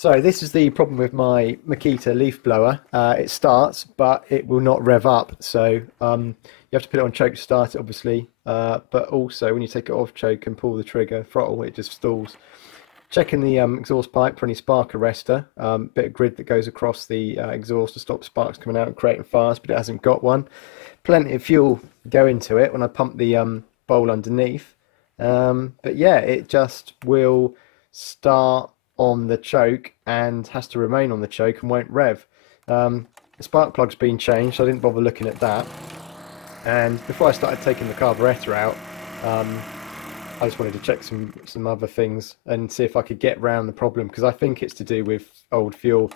So this is the problem with my Makita leaf blower. It starts, but it will not rev up. So you have to put it on choke to start it, obviously. But also when you take it off choke and pull the trigger throttle, it just stalls. Checking the exhaust pipe for any spark arrestor. Bit of grid that goes across the exhaust to stop sparks coming out and creating fires, but it hasn't got one. Plenty of fuel go into it when I pump the bowl underneath. But yeah, it just will start on the choke and has to remain on the choke and won't rev. The spark plug's been changed, so I didn't bother looking at that. And before I started taking the carburetor out, I just wanted to check some other things and see if I could get round the problem, because I think it's to do with old fuel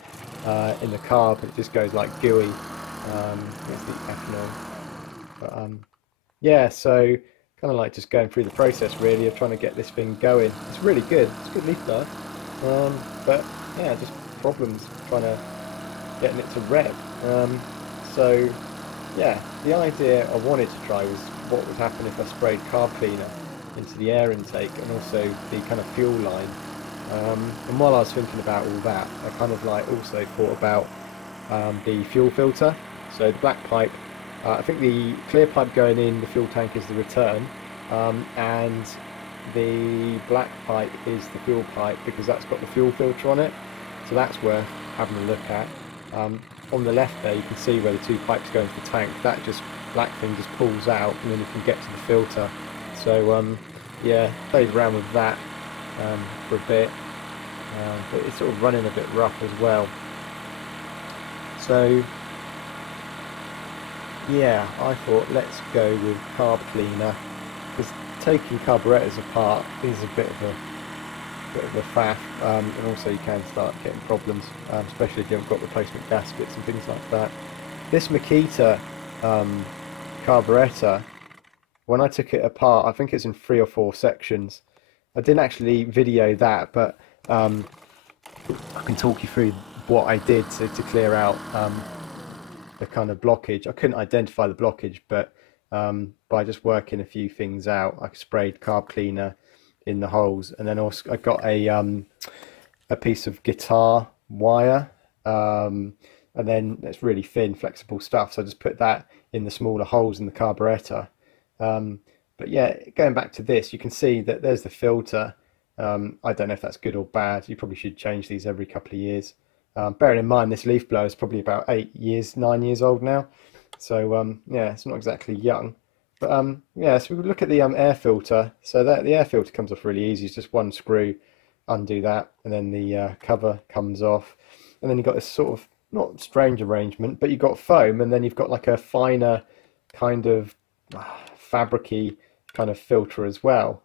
in the carb. It just goes like gooey. Where's the ethanol? But yeah, so kind of like just going through the process really of trying to get this thing going. It's really good. It's good leaf blower. But yeah, just problems trying to getting it to rev. So yeah, the idea I wanted to try was what would happen if I sprayed carb cleaner into the air intake and also the kind of fuel line. And while I was thinking about all that, I kind of like also thought about the fuel filter. So the black pipe, I think the clear pipe going in the fuel tank is the return, and the black pipe is the fuel pipe because that's got the fuel filter on it. So that's worth having a look at. On the left there you can see where the two pipes go into the tank. That just black thing just pulls out and then you can get to the filter. So yeah, played around with that for a bit, but it's sort of running a bit rough as well. So yeah, I thought let's go with carb cleaner, because taking carburetors apart is a bit of a faff, and also you can start getting problems, especially if you haven't got replacement gaskets and things like that. This Makita carburetor, when I took it apart, I think it's in 3 or 4 sections. I didn't actually video that, but I can talk you through what I did to clear out the kind of blockage. I couldn't identify the blockage, but by just working a few things out, I sprayed carb cleaner in the holes, and then also I got a piece of guitar wire, and then it's really thin, flexible stuff. So I just put that in the smaller holes in the carburetor. But yeah, going back to this, you can see that there's the filter. I don't know if that's good or bad. You probably should change these every couple of years. Bearing in mind this leaf blower is probably about 9 years old now. So yeah, it's not exactly young. But yeah, so we look at the air filter. So that the air filter comes off really easy. It's just one screw, undo that, and then the cover comes off. And then you've got this sort of, not strange arrangement, but you've got foam, and then you've got like a finer kind of fabricy kind of filter as well,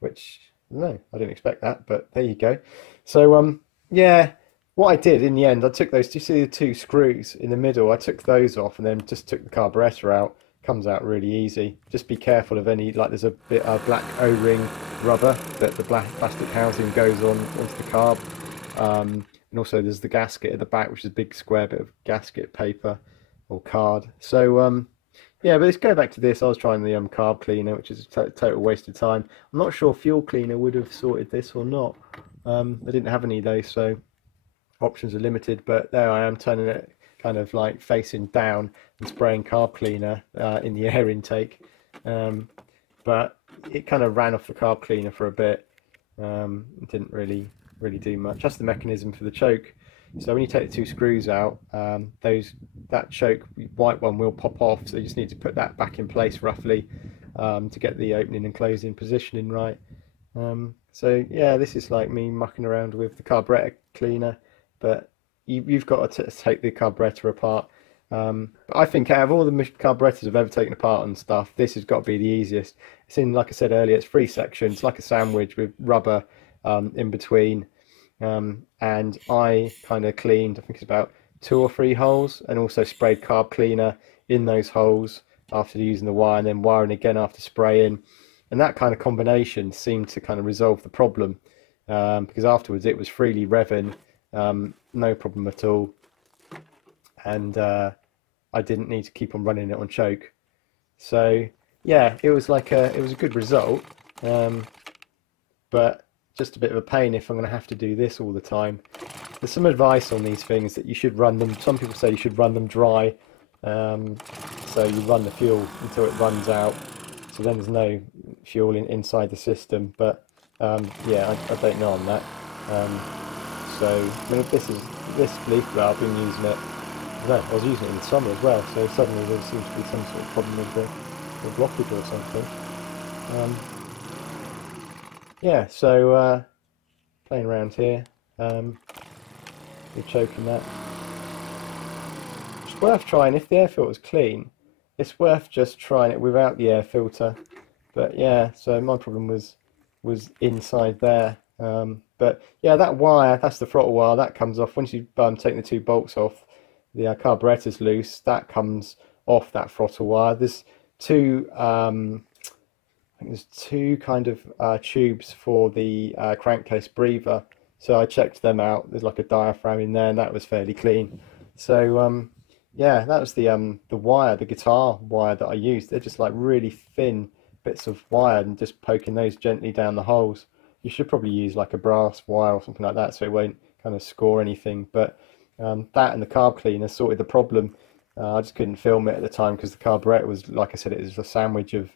which no, I didn't expect that, but there you go. So yeah, what I did in the end, I took those, do you see the 2 screws in the middle? I took those off and then just took the carburetor out. Comes out really easy. Just be careful of any, like there's a bit of black O-ring rubber that the black plastic housing goes on onto the carb, and also there's the gasket at the back, which is a big square bit of gasket paper or card. So yeah, but let's go back to this. I was trying the carb cleaner, which is a total waste of time. I'm not sure fuel cleaner would have sorted this or not. I didn't have any of those, so options are limited. But there I am, turning it kind of like facing down and spraying carb cleaner in the air intake. But it kind of ran off the carb cleaner for a bit. It didn't really do much. That's the mechanism for the choke. So when you take the 2 screws out, that choke white one will pop off, so you just need to put that back in place roughly to get the opening and closing positioning right. So yeah, this is like me mucking around with the carburetor cleaner, but you've got to take the carburetor apart. But I think out of all the carburetors I've ever taken apart and stuff, this has got to be the easiest. It's in, like I said earlier, it's 3 sections, like a sandwich with rubber in between. And I kind of cleaned, I think it's about 2 or 3 holes, and also sprayed carb cleaner in those holes after using the wire, and then wiring again after spraying. And that kind of combination seemed to kind of resolve the problem, because afterwards it was freely revving, no problem at all, and I didn't need to keep on running it on choke. So yeah, it was like it was a good result, but just a bit of a pain if I'm going to have to do this all the time. There's some advice on these things that you should run them. Some people say you should run them dry, so you run the fuel until it runs out, so then there's no fuel inside the system. But yeah, I don't know on that. So I mean, this leaf blower, I've been using it. I was using it in the summer as well, so suddenly there seems to be some sort of problem with the blockage or something. Yeah, so playing around here, we're choking that. It's worth trying. If the air filter's clean, it's worth just trying it without the air filter. But yeah, so my problem was inside there. But yeah, that wire, that's the throttle wire, that comes off once you take the two bolts off. The carburetor's loose, that comes off that throttle wire. There's two, I think there's two kind of tubes for the crankcase breather. So I checked them out. There's like a diaphragm in there, and that was fairly clean. So yeah, that was the wire, the guitar wire that I used. They're just like really thin bits of wire, and just poking those gently down the holes. You should probably use like a brass wire or something like that, so it won't kind of score anything. But that and the carb cleaner sorted the problem. I just couldn't film it at the time because the carburetor was, like I said, it was a sandwich of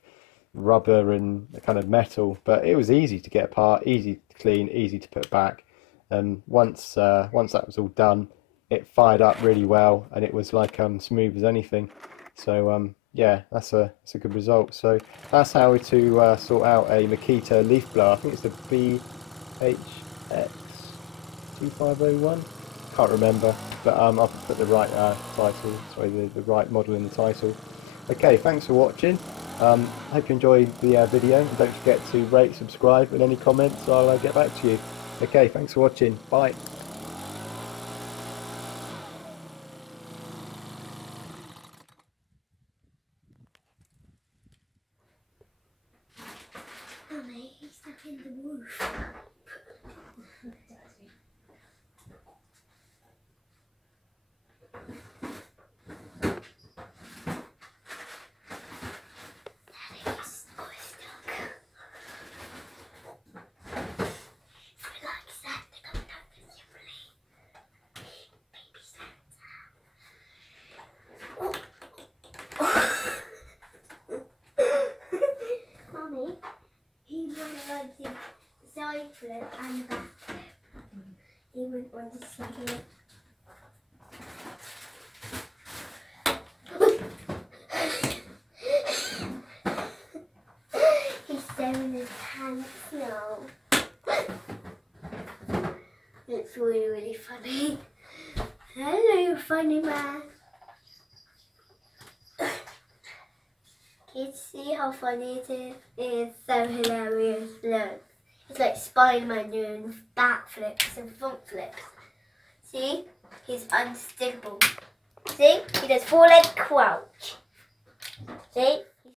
rubber and kind of metal. But it was easy to get apart, easy to clean, easy to put back. And once that was all done, it fired up really well, and it was like smooth as anything. So yeah, that's a good result. So that's how to sort out a Makita leaf blower. I think it's the BHX2500. Can't remember, but I'll put the right title, sorry, the right model in the title. Okay, thanks for watching. Hope you enjoyed the video, and don't forget to rate, subscribe, and any comments I'll get back to you. Okay, thanks for watching. Bye. Mummy, he's stuck in the roof. Side flip and back flip. He wouldn't want to see it. He's staring his pants now. It's really funny. Hello, you funny man. Can you see how funny it is? It is so hilarious. Look. It's like Spider-Man doing back flips and front flips. See? He's unstickable. See? He does 4-leg crouch. See?